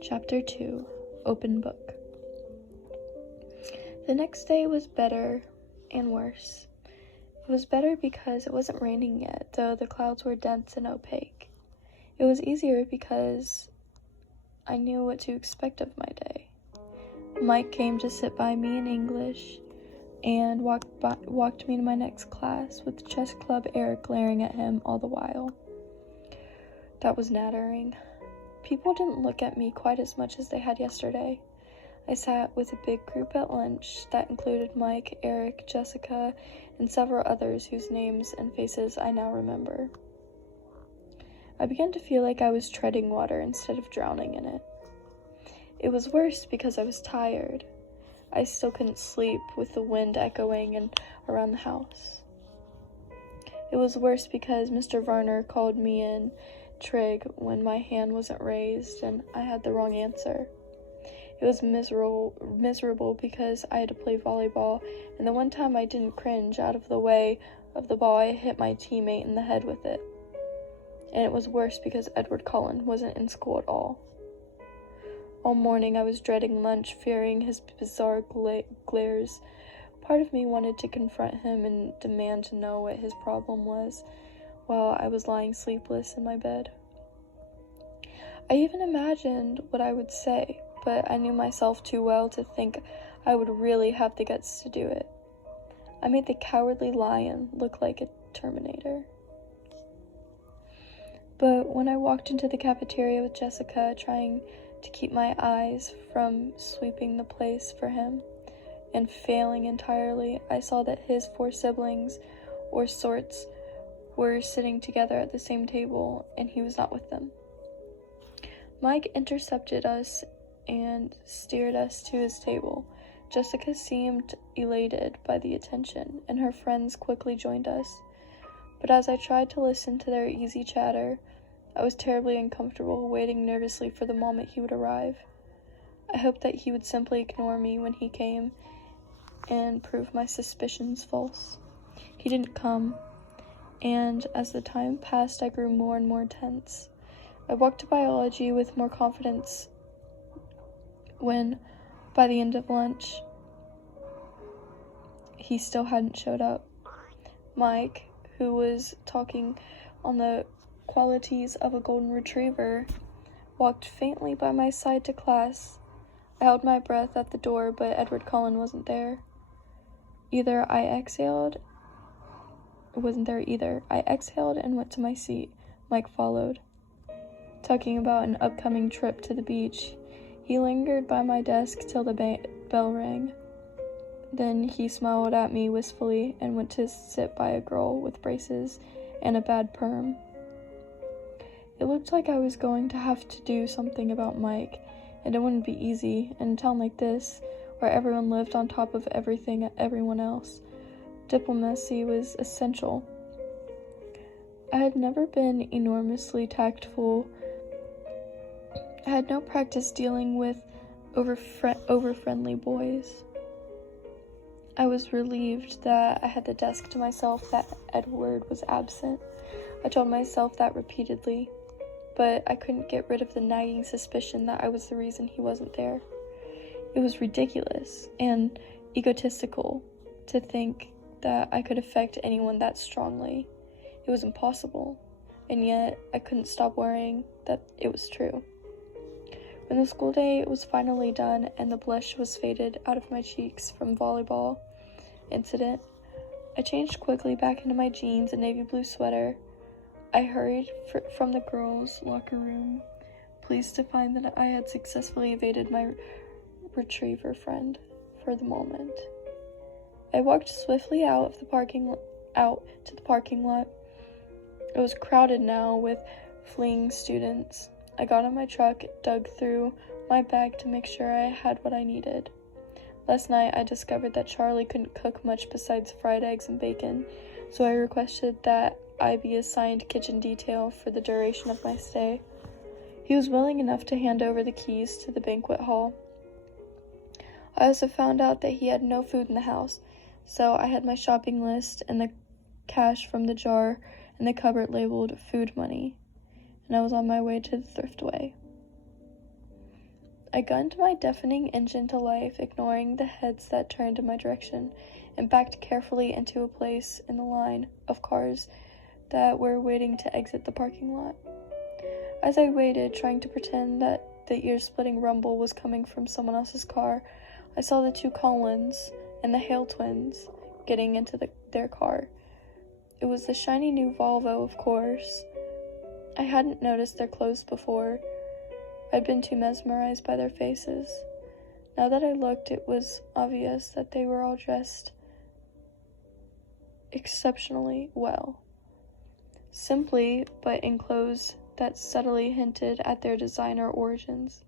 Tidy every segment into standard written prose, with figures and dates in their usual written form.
Chapter 2, Open Book. The next day was better and worse. It was better because it wasn't raining yet, though the clouds were dense and opaque. It was easier because I knew what to expect of my day. Mike came to sit by me in English and walked me to my next class, with chess club Eric glaring at him all the while. That was nattering. People didn't look at me quite as much as they had yesterday. I sat with a big group at lunch that included Mike, Eric, Jessica, and several others whose names and faces I now remember. I began to feel like I was treading water instead of drowning in it. It was worse because I was tired. I still couldn't sleep with the wind echoing around the house. It was worse because Mr. Varner called me in trig when my hand wasn't raised and I had the wrong answer. It was miserable because I had to play volleyball, and the one time I didn't cringe out of the way of the ball, I hit my teammate in the head with it. And it was worse because Edward Cullen wasn't in school at all. All morning I was dreading lunch, fearing his bizarre glares. Part of me wanted to confront him and demand to know what his problem was, while I was lying sleepless in my bed. I even imagined what I would say, but I knew myself too well to think I would really have the guts to do it. I made the cowardly lion look like a Terminator. But when I walked into the cafeteria with Jessica, trying to keep my eyes from sweeping the place for him, and failing entirely, I saw that his 4 siblings, or sorts, were sitting together at the same table, and he was not with them. Mike intercepted us and steered us to his table. Jessica seemed elated by the attention, and her friends quickly joined us. But as I tried to listen to their easy chatter, I was terribly uncomfortable, waiting nervously for the moment he would arrive. I hoped that he would simply ignore me when he came and prove my suspicions false. He didn't come, and as the time passed, I grew more and more tense. I walked to biology with more confidence when, by the end of lunch, he still hadn't showed up. Mike, who was talking on the qualities of a golden retriever, walked faintly by my side to class. I held my breath at the door, but Edward Cullen wasn't there. I exhaled and went to my seat. Mike followed, talking about an upcoming trip to the beach. He lingered by my desk till the bell rang. Then he smiled at me wistfully and went to sit by a girl with braces and a bad perm. It looked like I was going to have to do something about Mike, and it wouldn't be easy in a town like this, where everyone lived on top of everyone else. Diplomacy was essential. I had never been enormously tactful. I had no practice dealing with over-friendly boys. I was relieved that I had the desk to myself, that Edward was absent. I told myself that repeatedly, but I couldn't get rid of the nagging suspicion that I was the reason he wasn't there. It was ridiculous and egotistical to think that I could affect anyone that strongly. It was impossible, and yet I couldn't stop worrying that it was true. When the school day was finally done and the blush was faded out of my cheeks from volleyball incident, I changed quickly back into my jeans and navy blue sweater. I hurried from the girls' locker room, pleased to find that I had successfully evaded my retriever friend for the moment. I walked swiftly out to the parking lot. It was crowded now with fleeing students. I got in my truck, dug through my bag to make sure I had what I needed. Last night I discovered that Charlie couldn't cook much besides fried eggs and bacon, so I requested that I be assigned kitchen detail for the duration of my stay. He was willing enough to hand over the keys to the banquet hall. I also found out that he had no food in the house, so I had my shopping list and the cash from the jar in the cupboard labeled food money, and I was on my way to the thriftway. I gunned my deafening engine to life, ignoring the heads that turned in my direction, and backed carefully into a place in the line of cars that were waiting to exit the parking lot. As I waited, trying to pretend that the ear-splitting rumble was coming from someone else's car, I saw the two Collins and the Hale twins getting into their car. It was the shiny new Volvo, of course. I hadn't noticed their clothes before. I'd been too mesmerized by their faces. Now that I looked, it was obvious that they were all dressed exceptionally well. Simply, but in clothes that subtly hinted at their designer origins.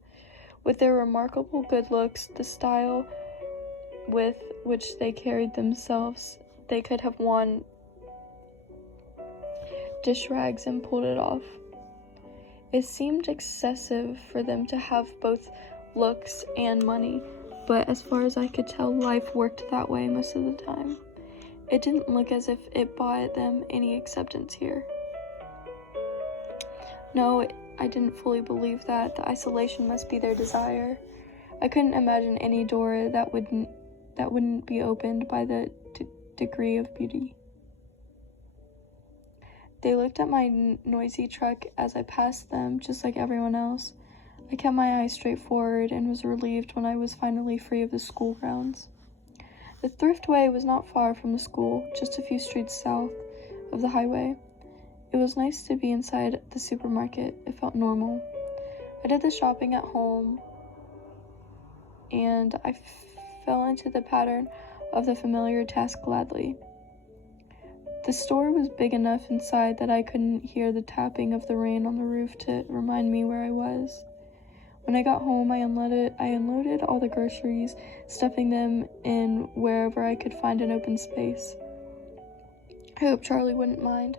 With their remarkable good looks, the style with which they carried themselves, they could have worn dish rags and pulled it off. It seemed excessive for them to have both looks and money, but as far as I could tell, life worked that way most of the time. It didn't look as if it bought them any acceptance here. No, I didn't fully believe that. The isolation must be their desire. I couldn't imagine any door that wouldn't be opened by the degree of beauty. They looked at my noisy truck as I passed them, just like everyone else. I kept my eyes straight forward and was relieved when I was finally free of the school grounds. The thriftway was not far from the school, just a few streets south of the highway. It was nice to be inside the supermarket. It felt normal. I did the shopping at home, and I fell into the pattern of the familiar task gladly. The store was big enough inside that I couldn't hear the tapping of the rain on the roof to remind me where I was. When I got home, I unloaded all the groceries, stuffing them in wherever I could find an open space. I hope Charlie wouldn't mind.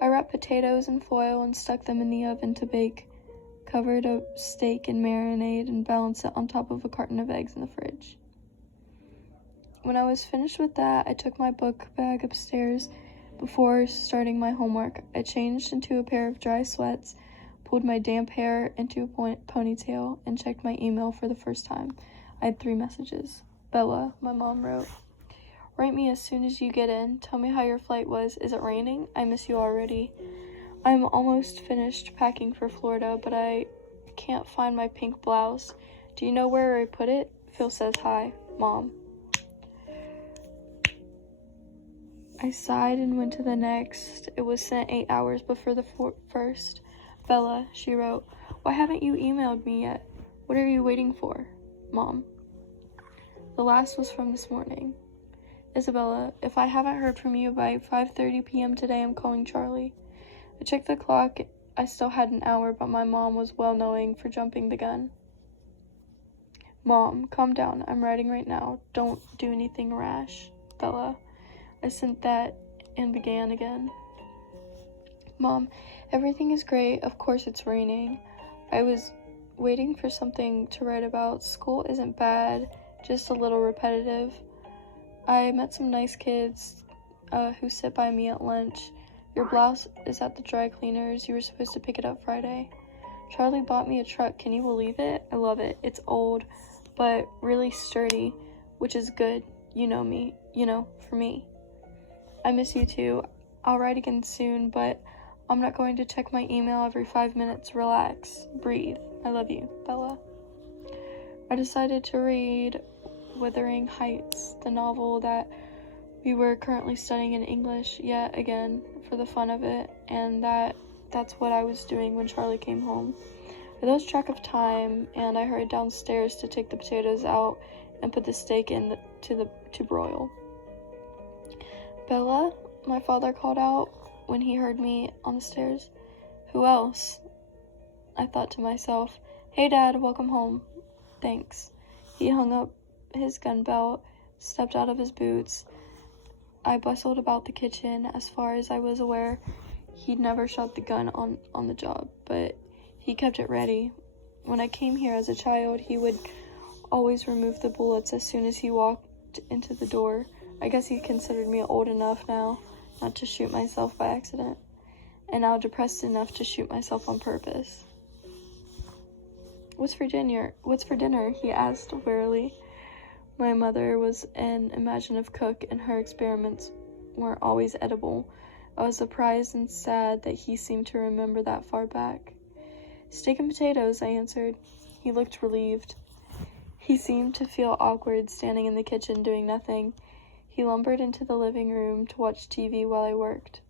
I wrapped potatoes in foil and stuck them in the oven to bake, covered a steak in marinade, and balanced it on top of a carton of eggs in the fridge. When I was finished with that, I took my book bag upstairs. Before starting my homework, I changed into a pair of dry sweats, pulled my damp hair into a ponytail, and checked my email for the first time. I had 3 messages. Bella, my mom wrote, "Write me as soon as you get in. Tell me how your flight was. Is it raining? I miss you already. I'm almost finished packing for Florida, but I can't find my pink blouse. Do you know where I put it? Phil says hi. Mom." I sighed and went to the next. It was sent 8 hours before the first. "Bella," she wrote, "why haven't you emailed me yet? What are you waiting for? Mom." The last was from this morning. "Isabella, if I haven't heard from you by 5:30 p.m. today, I'm calling Charlie." I checked the clock. I still had an hour, but my mom was well-knowing for jumping the gun. "Mom, calm down. I'm writing right now. Don't do anything rash. Bella." I sent that and began again. "Mom, everything is great. Of course it's raining. I was waiting for something to write about. School isn't bad, just a little repetitive. I met some nice kids who sit by me at lunch. Your blouse is at the dry cleaners. You were supposed to pick it up Friday. Charlie bought me a truck. Can you believe it? I love it. It's old, but really sturdy, which is good. You know me, for me. I miss you too. I'll write again soon, but I'm not going to check my email every 5 minutes. Relax. Breathe. I love you. Bella." I decided to read Wuthering Heights, the novel that we were currently studying in English yet again for the fun of it, and that's what I was doing when Charlie came home. I lost track of time, and I hurried downstairs to take the potatoes out and put the steak in to broil. "Bella," my father called out when he heard me on the stairs. "Who else?" I thought to myself. "Hey, Dad, welcome home." "Thanks." He hung up his gun belt, stepped out of his boots. I bustled about the kitchen. As far as I was aware, he'd never shot the gun on the job, but he kept it ready. When I came here as a child, he would always remove the bullets as soon as he walked into the door. I guess he considered me old enough now not to shoot myself by accident, and now depressed enough to shoot myself on purpose. What's for dinner? He asked wearily. My mother was an imaginative cook, and her experiments weren't always edible. I was surprised and sad that he seemed to remember that far back. Steak and potatoes, I answered. He looked relieved. He seemed to feel awkward standing in the kitchen doing nothing. He lumbered into the living room to watch TV while I worked.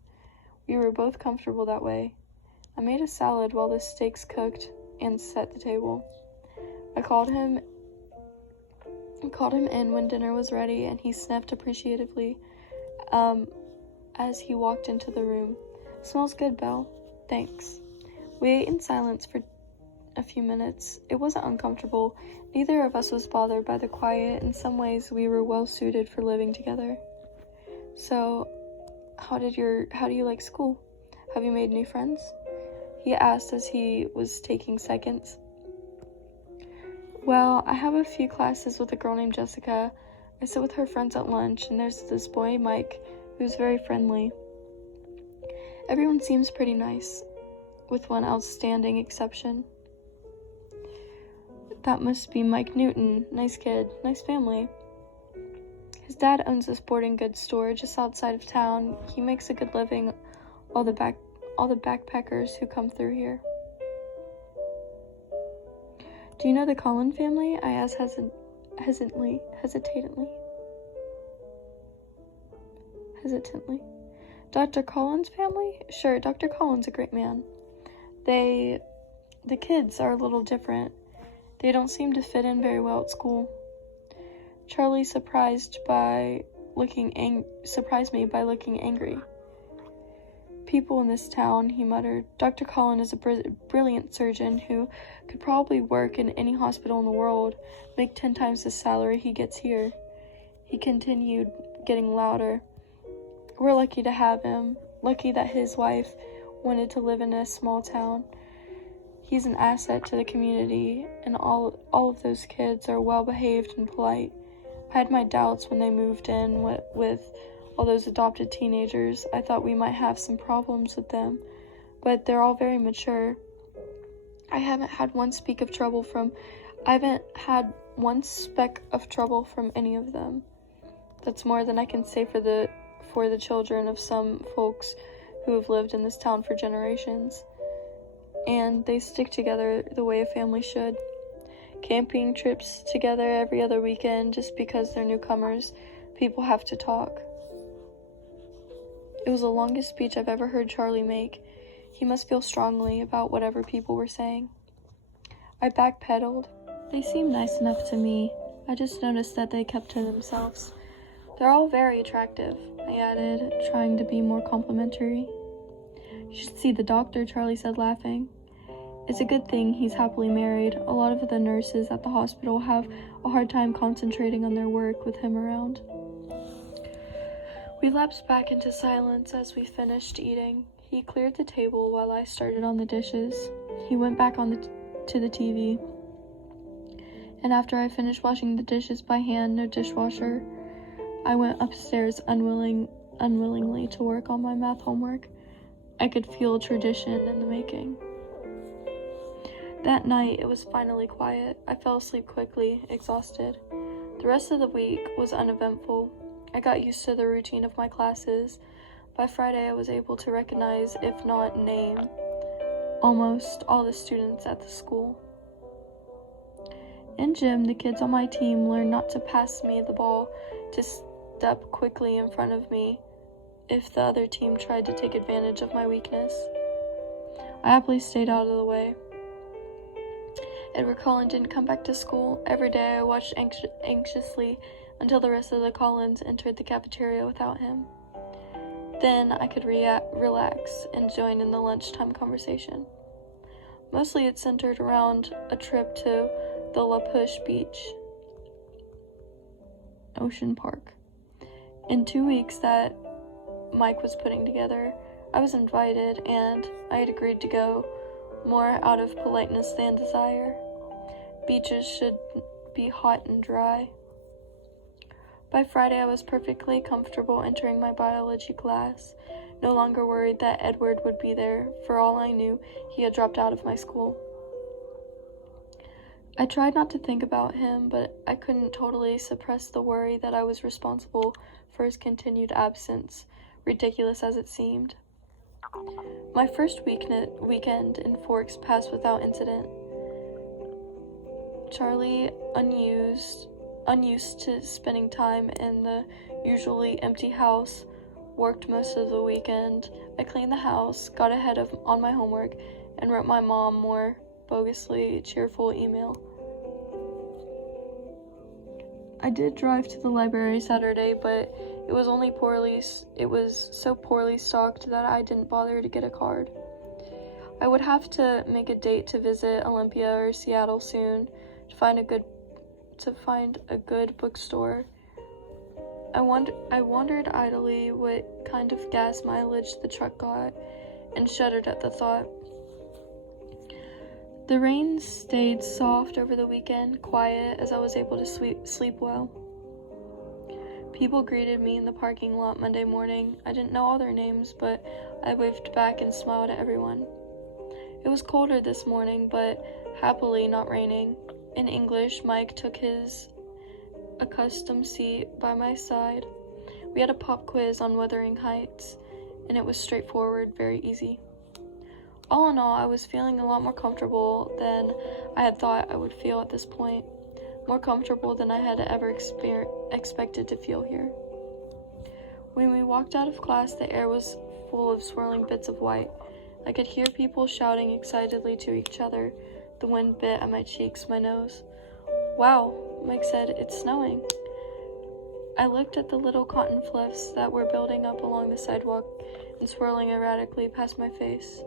We were both comfortable that way. I made a salad while the steaks cooked and set the table. I called him in when dinner was ready, and he sniffed appreciatively as he walked into the room. "Smells good, Belle." "Thanks." We ate in silence for a few minutes. It wasn't uncomfortable. Neither of us was bothered by the quiet. In some ways, we were well suited for living together. "So, how do you like school? Have you made new friends?" He asked as he was taking seconds. "Well, I have a few classes with a girl named Jessica. I sit with her friends at lunch, and there's this boy, Mike, who's very friendly. Everyone seems pretty nice, with one outstanding exception. That must be Mike Newton. Nice kid, nice family. His dad owns a sporting goods store just outside of town. He makes a good living, all the backpackers who come through here." "Do you know the Collin family?" I asked hesitantly. "Dr. Collin's family? Sure, Dr. Collin's a great man. The kids are a little different. They don't seem to fit in very well at school." Charlie surprised me by looking angry. "People in this town," he muttered. "Dr. Collin is a brilliant surgeon who could probably work in any hospital in the world, make 10 times the salary he gets here." He continued, getting louder. "We're lucky to have him, lucky that his wife wanted to live in a small town. He's an asset to the community, and all of those kids are well-behaved and polite. I had my doubts when they moved in with all those adopted teenagers. I thought we might have some problems with them, but they're all very mature. I haven't had one speck of trouble from any of them. That's more than I can say for the children of some folks who have lived in this town for generations. And they stick together the way a family should. Camping trips together every other weekend just because they're newcomers. People have to talk." It was the longest speech I've ever heard Charlie make. He must feel strongly about whatever people were saying. I backpedaled. "They seem nice enough to me. I just noticed that they kept to themselves. They're all very attractive," I added, trying to be more complimentary. "You should see the doctor," Charlie said, laughing. "It's a good thing he's happily married. A lot of the nurses at the hospital have a hard time concentrating on their work with him around." We lapsed back into silence as we finished eating. He cleared the table while I started on the dishes. He went back to the TV. And after I finished washing the dishes by hand, no dishwasher, I went upstairs unwillingly to work on my math homework. I could feel tradition in the making. That night, it was finally quiet. I fell asleep quickly, exhausted. The rest of the week was uneventful. I got used to the routine of my classes. By Friday, I was able to recognize, if not name, almost all the students at the school. In gym, the kids on my team learned not to pass me the ball, to step quickly in front of me if the other team tried to take advantage of my weakness. I happily stayed out of the way. Edward Collin didn't come back to school. Every day I watched anxiously until the rest of the Collins entered the cafeteria without him. Then I could relax and join in the lunchtime conversation. Mostly it centered around a trip to the La Push Beach Ocean Park. In 2 weeks that Mike was putting together, I was invited and I had agreed to go, more out of politeness than desire. Beaches should be hot and dry. By Friday, I was perfectly comfortable entering my biology class, no longer worried that Edward would be there. For all I knew, he had dropped out of my school. I tried not to think about him, but I couldn't totally suppress the worry that I was responsible for his continued absence, ridiculous as it seemed. My first weekend in Forks passed without incident. Charlie, unused to spending time in the usually empty house, worked most of the weekend. I cleaned the house, got ahead on my homework, and wrote my mom more bogusly cheerful email. I did drive to the library Saturday, but it was so poorly stocked that I didn't bother to get a card. I would have to make a date to visit Olympia or Seattle soon to find a good bookstore. I wondered idly what kind of gas mileage the truck got, and shuddered at the thought. The rain stayed soft over the weekend, quiet as I was able to sleep well. People greeted me in the parking lot Monday morning. I didn't know all their names, but I waved back and smiled at everyone. It was colder this morning, but happily not raining. In English, Mike took his accustomed seat by my side. We had a pop quiz on Wuthering Heights, and it was straightforward, very easy. All in all, I was feeling a lot more comfortable than I had thought I would feel at this point, more comfortable than I had ever expected to feel here. When we walked out of class, the air was full of swirling bits of white. I could hear people shouting excitedly to each other. The wind bit at my cheeks, my nose. "Wow," Mike said, "it's snowing." I looked at the little cotton fluffs that were building up along the sidewalk and swirling erratically past my face.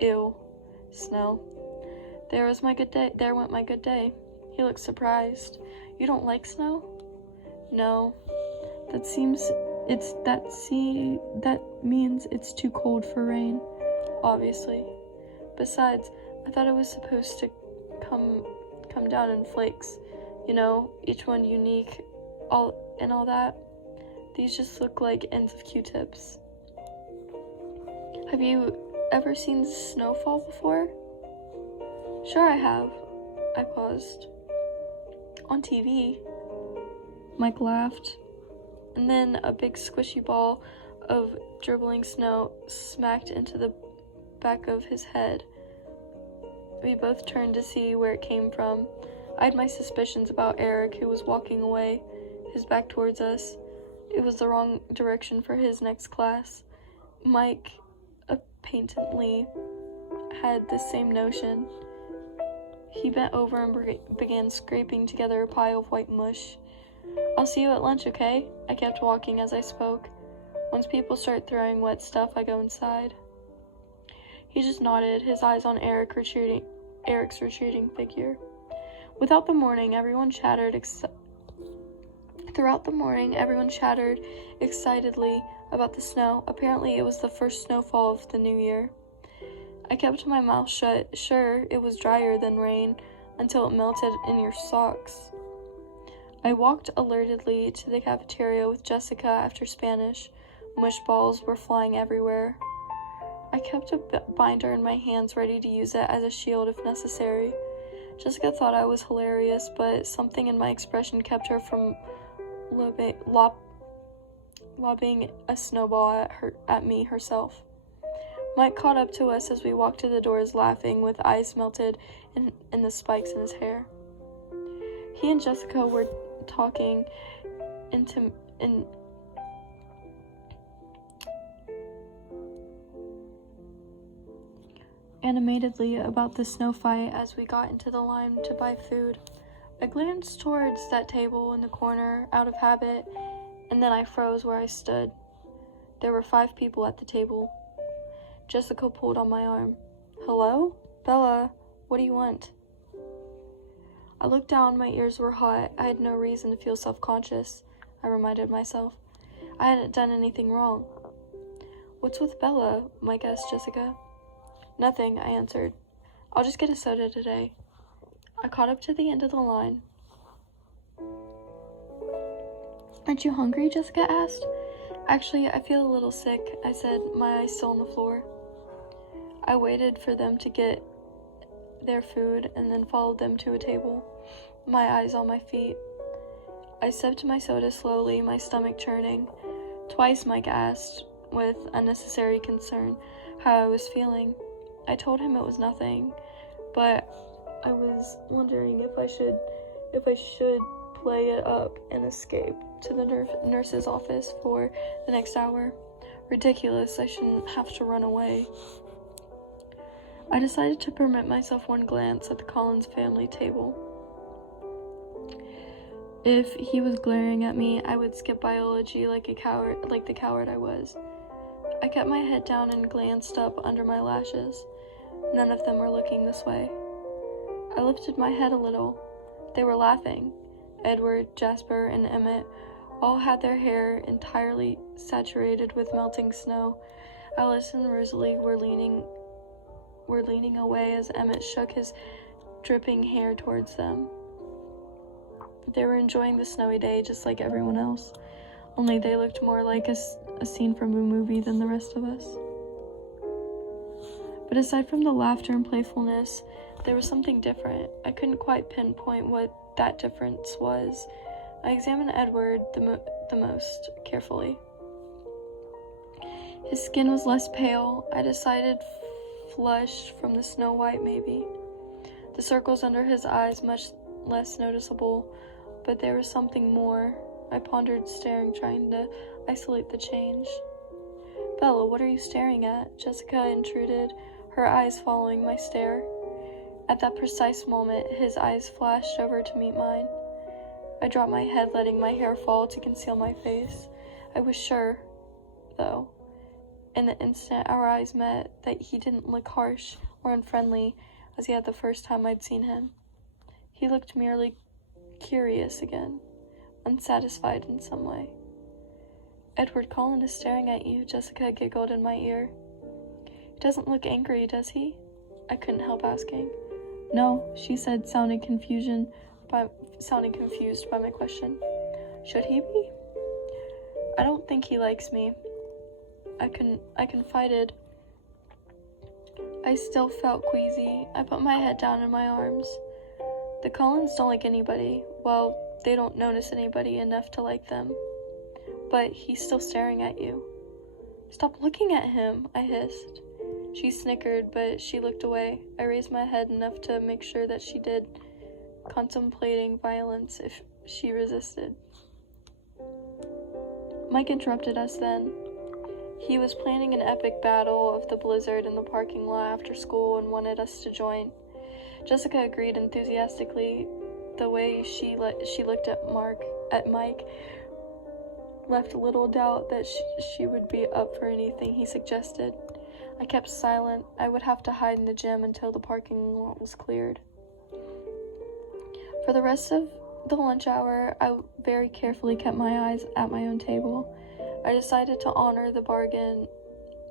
Ew. Snow. There went my good day. He looked surprised. "You don't like snow?" "No. That means it's too cold for rain, obviously. Besides, I thought it was supposed to come down in flakes, each one unique, all that. These just look like ends of Q-tips." "Have you ever seen snowfall before?" "Sure I have." I paused. "On TV." Mike laughed, and then a big squishy ball of dribbling snow smacked into the back of his head. We both turned to see where it came from. I had my suspicions about Eric, who was walking away, his back towards us. It was the wrong direction for his next class. Mike patently had the same notion. He bent over and began scraping together a pile of white mush. "I'll see you at lunch, okay?" I kept walking as I spoke. Once people start throwing wet stuff, I go inside. He just nodded, his eyes on Eric's retreating figure. Throughout the morning, everyone chattered excitedly about the snow. Apparently, it was the first snowfall of the new year. I kept my mouth shut. Sure, it was drier than rain until it melted in your socks. I walked alertedly to the cafeteria with Jessica after Spanish. Mush balls were flying everywhere. I kept a binder in my hands, ready to use it as a shield if necessary. Jessica thought I was hilarious, but something in my expression kept her from lobbing a snowball at me herself. Mike caught up to us as we walked to the doors, laughing, with eyes melted in the spikes in his hair. He and Jessica were talking animatedly about the snow fight as we got into the line to buy food. I glanced towards that table in the corner, out of habit, and then I froze where I stood. There were 5 people at the table. Jessica pulled on my arm. "Hello? Bella, what do you want?" I looked down, my ears were hot. I had no reason to feel self-conscious, I reminded myself. I hadn't done anything wrong. "What's with Bella?" Mike asked Jessica. "Nothing," I answered. "I'll just get a soda today." I caught up to the end of the line. "Aren't you hungry?" Jessica asked. "Actually, I feel a little sick," I said, my eyes still on the floor. I waited for them to get their food and then followed them to a table, my eyes on my feet. I sipped my soda slowly, my stomach churning. Twice Mike asked, with unnecessary concern, how I was feeling. I told him it was nothing, but I was wondering if I should play it up and escape to the nurse's office for the next hour. Ridiculous, I shouldn't have to run away. I decided to permit myself one glance at the Collins family table. If he was glaring at me, I would skip biology like the coward I was. I kept my head down and glanced up under my lashes. None of them were looking this way. I lifted my head a little. They were laughing. Edward, Jasper, and Emmett all had their hair entirely saturated with melting snow. Alice and Rosalie were leaning away as Emmett shook his dripping hair towards them. They were enjoying the snowy day just like everyone else, only they looked more like a scene from a movie than the rest of us. But aside from the laughter and playfulness, there was something different. I couldn't quite pinpoint what that difference was. I examined Edward the most carefully. His skin was less pale. I decided flushed from the snow white, maybe. The circles under his eyes much less noticeable, but there was something more. I pondered, staring, trying to isolate the change. Bella, what are you staring at? Jessica intruded, her eyes following my stare. At that precise moment, his eyes flashed over to meet mine. I dropped my head, letting my hair fall to conceal my face. I was sure, though, in the instant our eyes met, that he didn't look harsh or unfriendly as he had the first time I'd seen him. He looked merely curious again, unsatisfied in some way. Edward Cullen is staring at you, Jessica giggled in my ear. He doesn't look angry, does he? I couldn't help asking. No, she said, sounding confused by my question. Should he be? I don't think he likes me. I confided. I still felt queasy. I put my head down in my arms. The Cullens don't like anybody. Well, they don't notice anybody enough to like them. But he's still staring at you. Stop looking at him, I hissed. She snickered, but she looked away. I raised my head enough to make sure that she did, contemplating violence if she resisted. Mike interrupted us then. He was planning an epic battle of the blizzard in the parking lot after school and wanted us to join. Jessica agreed enthusiastically. The way she looked at Mike left little doubt that she would be up for anything he suggested. I kept silent. I would have to hide in the gym until the parking lot was cleared. For the rest of the lunch hour, I very carefully kept my eyes at my own table. I decided to honor the bargain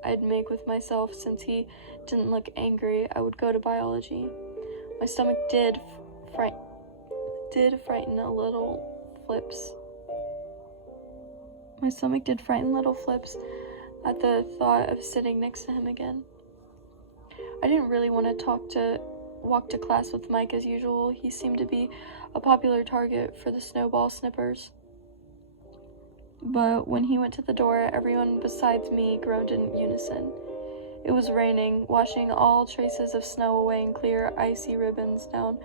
I'd make with myself. Since he didn't look angry, I would go to biology. My stomach did frighten little flips at the thought of sitting next to him again. I didn't really want to walk to class with Mike as usual. He seemed to be a popular target for the snowball snippers. But when he went to the door, everyone besides me groaned in unison. It was raining, washing all traces of snow away in clear, icy ribbons down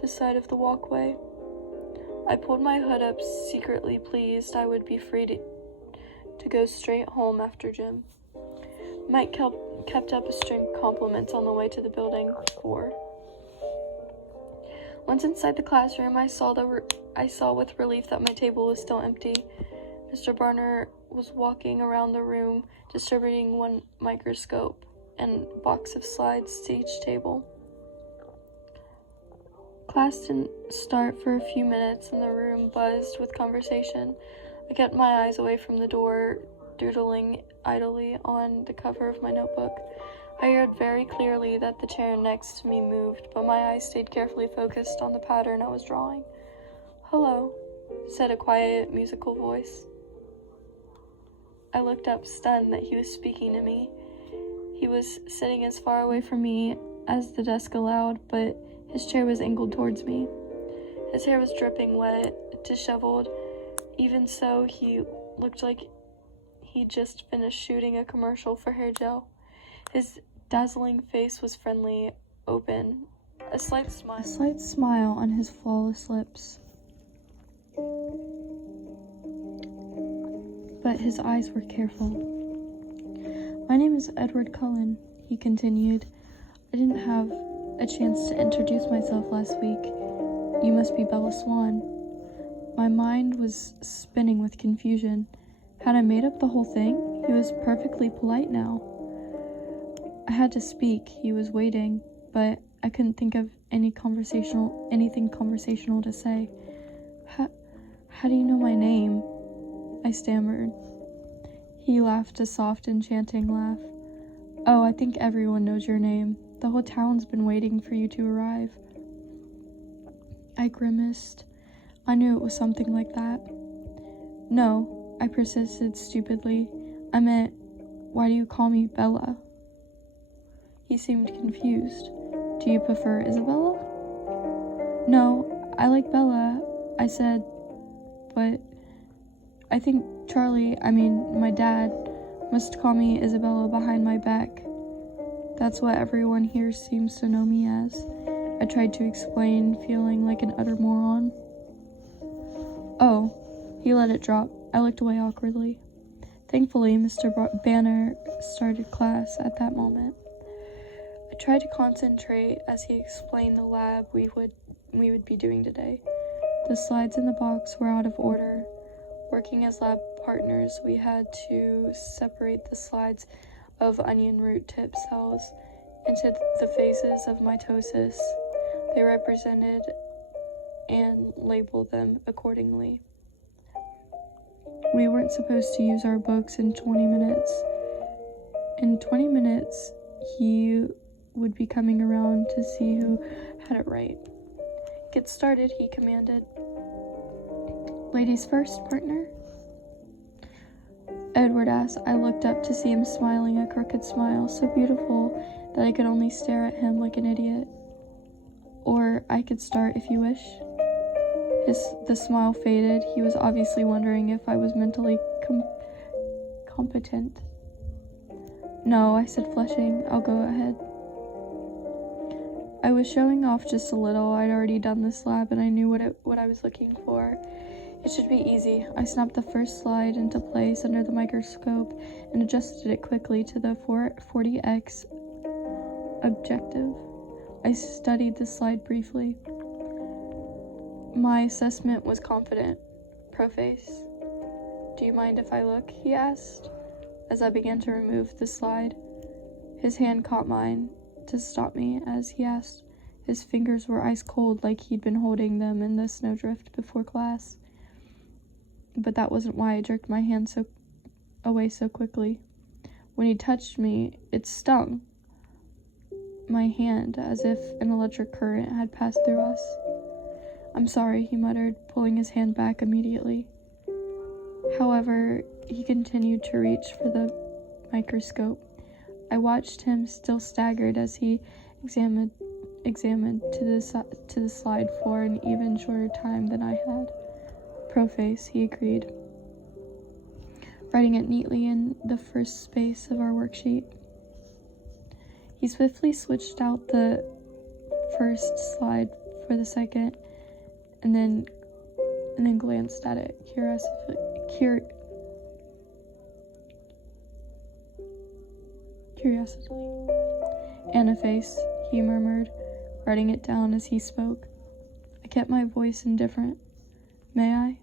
the side of the walkway. I pulled my hood up, secretly pleased I would be free to go straight home after gym. Mike kept up a string of compliments on the way to the building 4. Once inside the classroom, I saw with relief that my table was still empty. Mr. Barner was walking around the room, distributing one microscope and box of slides to each table. Class didn't start for a few minutes, and the room buzzed with conversation. I kept my eyes away from the door, doodling idly on the cover of my notebook. I heard very clearly that the chair next to me moved, but my eyes stayed carefully focused on the pattern I was drawing. "Hello," said a quiet, musical voice. I looked up, stunned that he was speaking to me. He was sitting as far away from me as the desk allowed, but his chair was angled towards me. His hair was dripping wet, disheveled. Even so, he looked like he'd just finished shooting a commercial for hair gel. His dazzling face was friendly, open, a slight smile on his flawless lips. But his eyes were careful. "My name is Edward Cullen," he continued. "I didn't have a chance to introduce myself last week. You must be Bella Swan." My mind was spinning with confusion. Had I made up the whole thing? He was perfectly polite now. I had to speak. He was waiting, but I couldn't think of anything conversational to say. How do you know my name?" I stammered. He laughed a soft, enchanting laugh. "Oh, I think everyone knows your name. The whole town's been waiting for you to arrive." I grimaced. I knew it was something like that. "No," I persisted stupidly. "I meant, why do you call me Bella?" He seemed confused. "Do you prefer Isabella?" "No, I like Bella," I said, "but I think my dad, must call me Isabella behind my back. That's what everyone here seems to know me as." I tried to explain, feeling like an utter moron. "Oh," he let it drop. I looked away awkwardly. Thankfully, Mr. Banner started class at that moment. I tried to concentrate as he explained the lab we would be doing today. The slides in the box were out of order. Working as lab partners, we had to separate the slides of onion root tip cells into the phases of mitosis. They represented and labeled them accordingly. We weren't supposed to use our books in 20 minutes. In 20 minutes, he would be coming around to see who had it right. "Get started," he commanded. "Ladies first, partner?" Edward asked. I looked up to see him smiling a crooked smile, so beautiful that I could only stare at him like an idiot. "Or I could start if you wish." The smile faded. He was obviously wondering if I was mentally competent. "No," I said, flushing. "I'll go ahead." I was showing off just a little. I'd already done this lab and I knew what I was looking for. It should be easy. I snapped the first slide into place under the microscope and adjusted it quickly to the 40x objective. I studied the slide briefly. My assessment was confident. "Proface." "Do you mind if I look?" he asked, as I began to remove the slide. His hand caught mine to stop me as he asked. His fingers were ice cold, like he'd been holding them in the snowdrift before class. But that wasn't why I jerked my hand away so quickly. When he touched me, it stung my hand as if an electric current had passed through us. "I'm sorry," he muttered, pulling his hand back immediately. However, he continued to reach for the microscope. I watched him, still staggered, as he examined to the slide for an even shorter time than I had. "Proface," he agreed, writing it neatly in the first space of our worksheet. He swiftly switched out the first slide for the second, and then glanced at it curiously. "Anaphase," he murmured, writing it down as he spoke. I kept my voice indifferent. "May I?"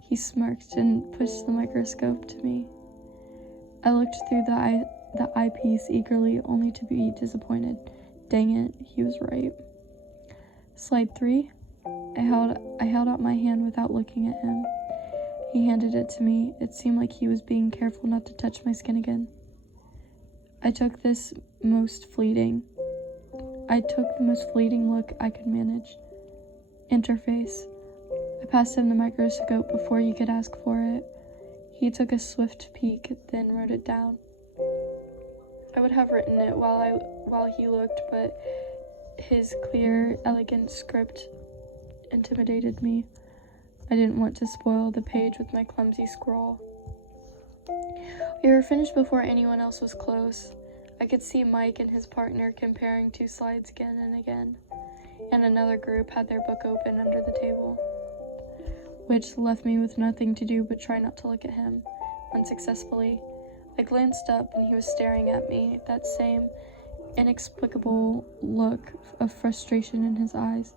He smirked and pushed the microscope to me. I looked through the eyepiece eagerly, only to be disappointed. Dang it, he was right. "Slide 3? I held out my hand without looking at him. He handed it to me. It seemed like he was being careful not to touch my skin again. I took the most fleeting look I could manage. "Interface." I passed him the microscope before he could ask for it. He took a swift peek, then wrote it down. I would have written it while he looked, but his clear, elegant script intimidated me. I didn't want to spoil the page with my clumsy scrawl. We were finished before anyone else was close. I could see Mike and his partner comparing 2 slides again and again, and another group had their book open under the table, which left me with nothing to do but try not to look at him, unsuccessfully. I glanced up and he was staring at me, that same inexplicable look of frustration in his eyes.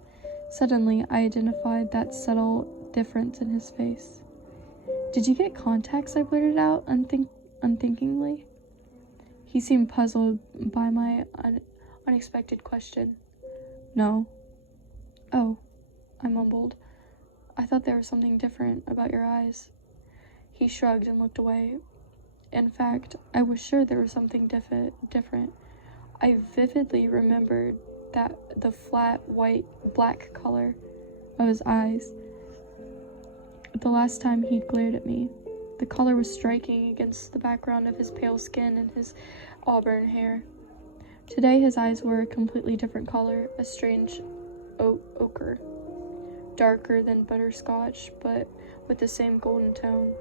Suddenly, I identified that subtle difference in his face. "Did you get contacts?" I blurted out unthinkingly. He seemed puzzled by my unexpected question. "No." "Oh," I mumbled. "I thought there was something different about your eyes." He shrugged and looked away. In fact, I was sure there was something different. I vividly remembered that the flat, black color of his eyes the last time he'd glared at me. The color was striking against the background of his pale skin and his auburn hair. Today his eyes were a completely different color, a strange ochre, darker than butterscotch, but with the same golden tone.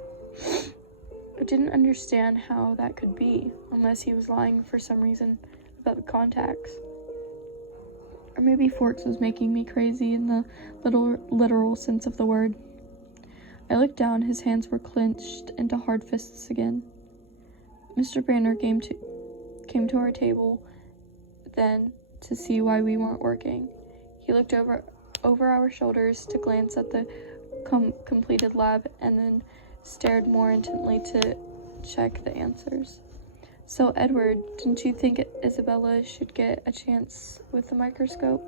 I didn't understand how that could be, unless he was lying for some reason about the contacts. Or maybe Forks was making me crazy in the literal sense of the word. I looked down. His hands were clenched into hard fists again. Mr. Banner came to our table then to see why we weren't working. He looked over our shoulders to glance at the completed lab and then stared more intently to check the answers. "So, Edward, didn't you think Isabella should get a chance with the microscope?"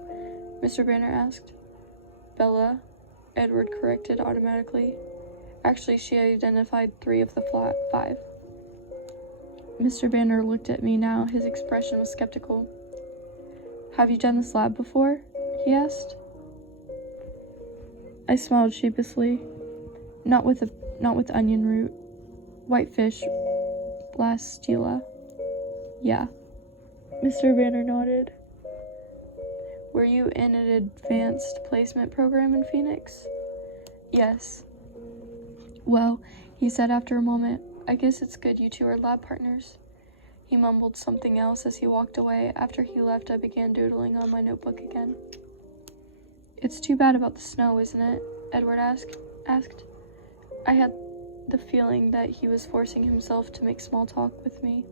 Mr. Banner asked. "Bella," Edward corrected automatically. Actually, she identified 3 of the 5. Mr. Banner looked at me now. His expression was skeptical. "Have you done this lab before?" he asked. I smiled sheepishly. Not with onion root. Whitefish blastula. Yeah. Mr. Banner nodded. "Were you in an advanced placement program in Phoenix?" "Yes." "Well," he said after a moment, "I guess it's good you 2 are lab partners." He mumbled something else as he walked away. After he left, I began doodling on my notebook again. "It's too bad about the snow, isn't it?" Edward asked. I had the feeling that he was forcing himself to make small talk with me.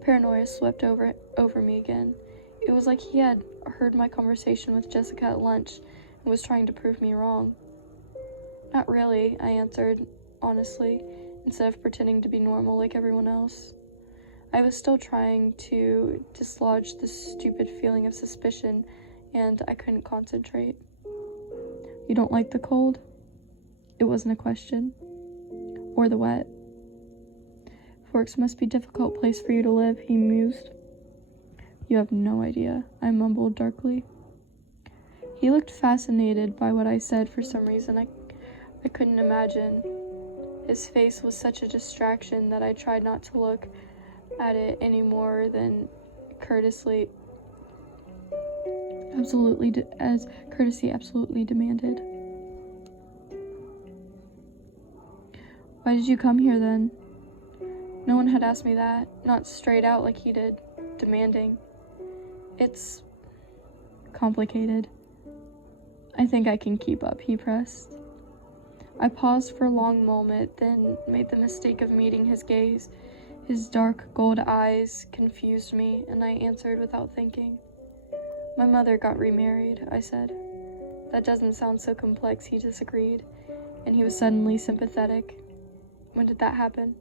Paranoia swept over me again. It was like he had heard my conversation with Jessica at lunch and was trying to prove me wrong. "Not really," I answered, honestly, instead of pretending to be normal like everyone else. I was still trying to dislodge the stupid feeling of suspicion, and I couldn't concentrate. "You don't like the cold?" It wasn't a question. "Or the wet?" "Forks must be a difficult place for you to live," he mused. "You have no idea," I mumbled darkly. He looked fascinated by what I said for some reason I couldn't imagine. His face was such a distraction that I tried not to look at it any more than courtesy absolutely demanded. "Why did you come here then?" No one had asked me that, not straight out like he did, demanding. "It's complicated. I think I can keep up," he pressed. I paused for a long moment, then made the mistake of meeting his gaze. His dark gold eyes confused me, and I answered without thinking. "My mother got remarried," I said. "That doesn't sound so complex," he disagreed, and he was suddenly sympathetic. "When did that happen?"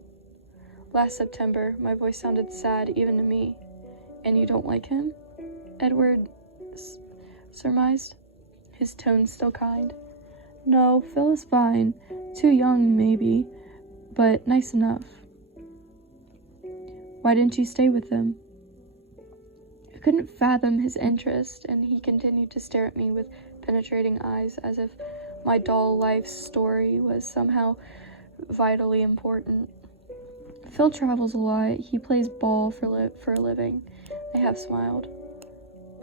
"Last September." My voice sounded sad even to me. "And you don't like him?" Edward surmised, his tone still kind. "No, Phil is fine. Too young, maybe, but nice enough." "Why didn't you stay with him?" I couldn't fathom his interest, and he continued to stare at me with penetrating eyes as if my dull life story was somehow vitally important. Phil travels a lot. He plays ball for a living. I half smiled.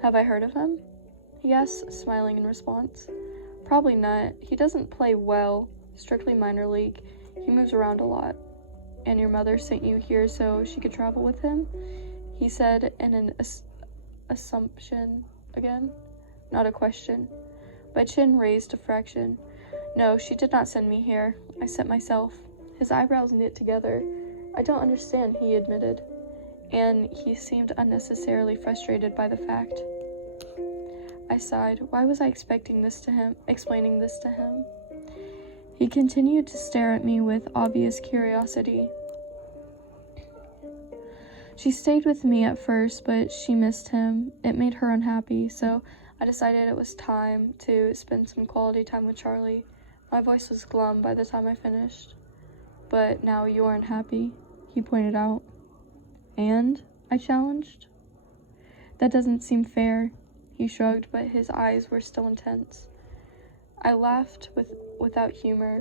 Have I heard of him? He asked, smiling in response. Probably not. He doesn't play well, strictly minor league. He moves around a lot. And your mother sent you here so she could travel with him? He said in an assumption again, not a question. My chin raised a fraction. No, she did not send me here. I sent myself. His eyebrows knit together. I don't understand, he admitted. And he seemed unnecessarily frustrated by the fact. I sighed. Why was I explaining this to him? He continued to stare at me with obvious curiosity. She stayed with me at first, but she missed him. It made her unhappy, so I decided it was time to spend some quality time with Charlie. My voice was glum by the time I finished. But now you're unhappy, he pointed out. And? I challenged. That doesn't seem fair. He shrugged, but his eyes were still intense. I laughed without humor.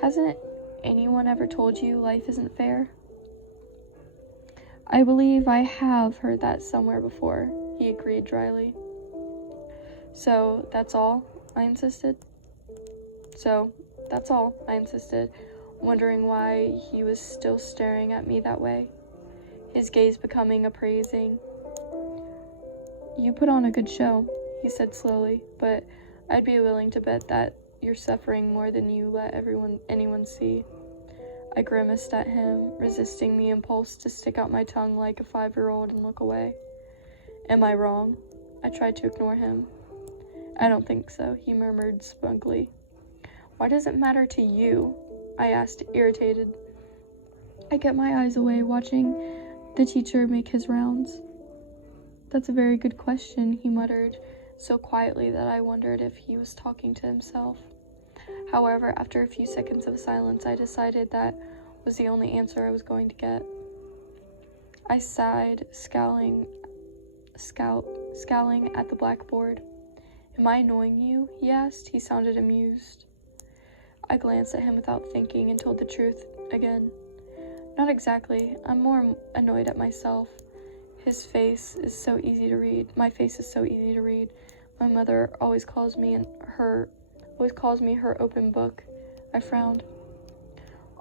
Hasn't anyone ever told you life isn't fair? I believe I have heard that somewhere before, he agreed dryly. So, that's all? I insisted, wondering why he was still staring at me that way, his gaze becoming appraising. You put on a good show, he said slowly, but I'd be willing to bet that you're suffering more than you let anyone see. I grimaced at him, resisting the impulse to stick out my tongue like a 5-year-old and look away. Am I wrong? I tried to ignore him. I don't think so, he murmured smugly. Why does it matter to you? I asked, irritated. I kept my eyes away, watching the teacher make his rounds. That's a very good question, he muttered, so quietly that I wondered if he was talking to himself. However, after a few seconds of silence, I decided that was the only answer I was going to get. I sighed, scowling at the blackboard. Am I annoying you? He asked. He sounded amused. I glanced at him without thinking and told the truth again. Not exactly. I'm more annoyed at myself. My face is so easy to read. My mother always calls me her open book. I frowned.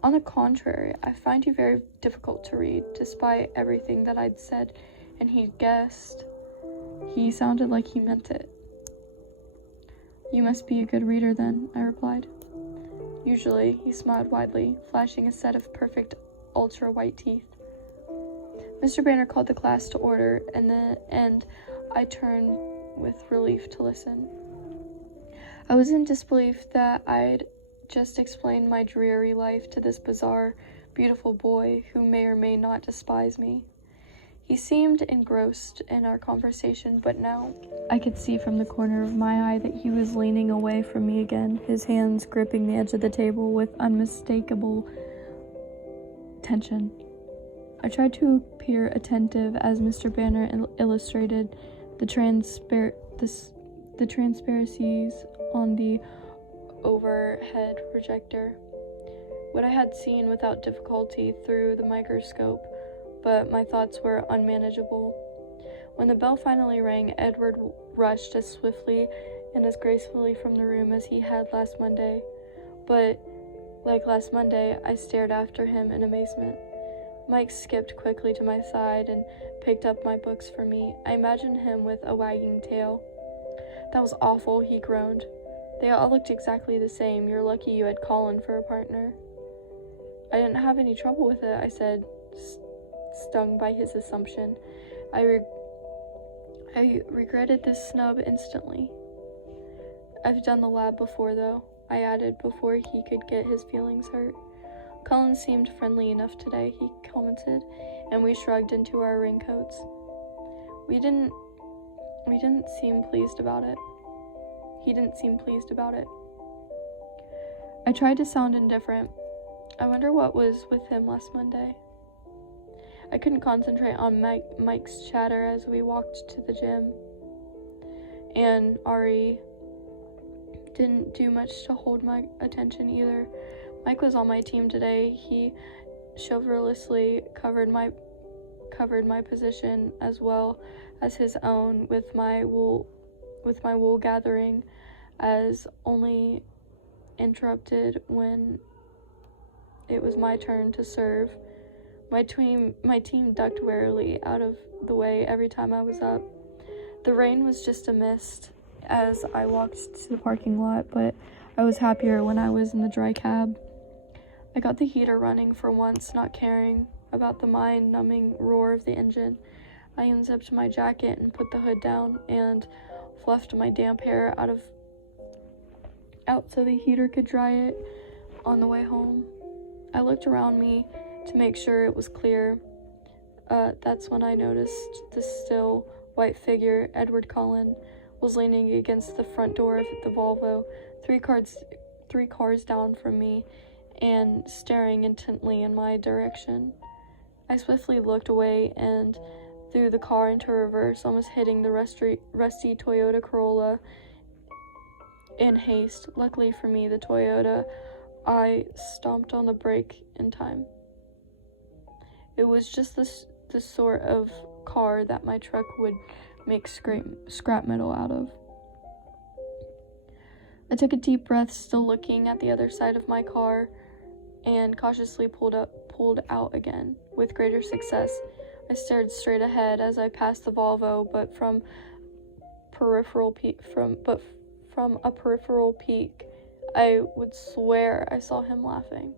On the contrary, I find you very difficult to read, despite everything that I'd said, and he guessed. He sounded like he meant it. You must be a good reader then, I replied. Usually, he smiled widely, flashing a set of perfect ultra-white teeth. Mr. Banner called the class to order, and I turned with relief to listen. I was in disbelief that I'd just explained my dreary life to this bizarre, beautiful boy who may or may not despise me. He seemed engrossed in our conversation, but now I could see from the corner of my eye that he was leaning away from me again, his hands gripping the edge of the table with unmistakable tension. I tried to appear attentive as Mr. Banner illustrated the transparencies on the overhead projector. What I had seen without difficulty through the microscope, but my thoughts were unmanageable. When the bell finally rang, Edward rushed as swiftly and as gracefully from the room as he had last Monday. But, like last Monday, I stared after him in amazement. Mike skipped quickly to my side and picked up my books for me. I imagined him with a wagging tail. That was awful, he groaned. They all looked exactly the same. You're lucky you had Colin for a partner. I didn't have any trouble with it, I said, stung by his assumption. I regretted this snub instantly. I've done the lab before, though, I added before he could get his feelings hurt. Colin seemed friendly enough today, he commented, and we shrugged into our raincoats. We didn't seem pleased about it. He didn't seem pleased about it. I tried to sound indifferent. I wonder what was with him last Monday. I couldn't concentrate on Mike's chatter as we walked to the gym. And Ari didn't do much to hold my attention either. Mike was on my team today. He chivalrously covered my position as well as his own with my wool gathering, as only interrupted when it was my turn to serve. My team ducked warily out of the way every time I was up. The rain was just a mist as I walked to the parking lot, but I was happier when I was in the dry cab. I got the heater running for once, not caring about the mind-numbing roar of the engine. I unzipped my jacket and put the hood down and fluffed my damp hair out so the heater could dry it on the way home. I looked around me to make sure it was clear. That's when I noticed the still white figure, Edward Cullen, was leaning against the front door of the Volvo, three cars down from me, and staring intently in my direction. I swiftly looked away and threw the car into reverse, almost hitting the rusty Toyota Corolla in haste. Luckily for me, the Toyota, I stomped on the brake in time. It was just the sort of car that my truck would make scrap metal out of. I took a deep breath, still looking at the other side of my car, and cautiously pulled out again. With greater success, I stared straight ahead as I passed the Volvo, but from a peripheral peak, I would swear I saw him laughing.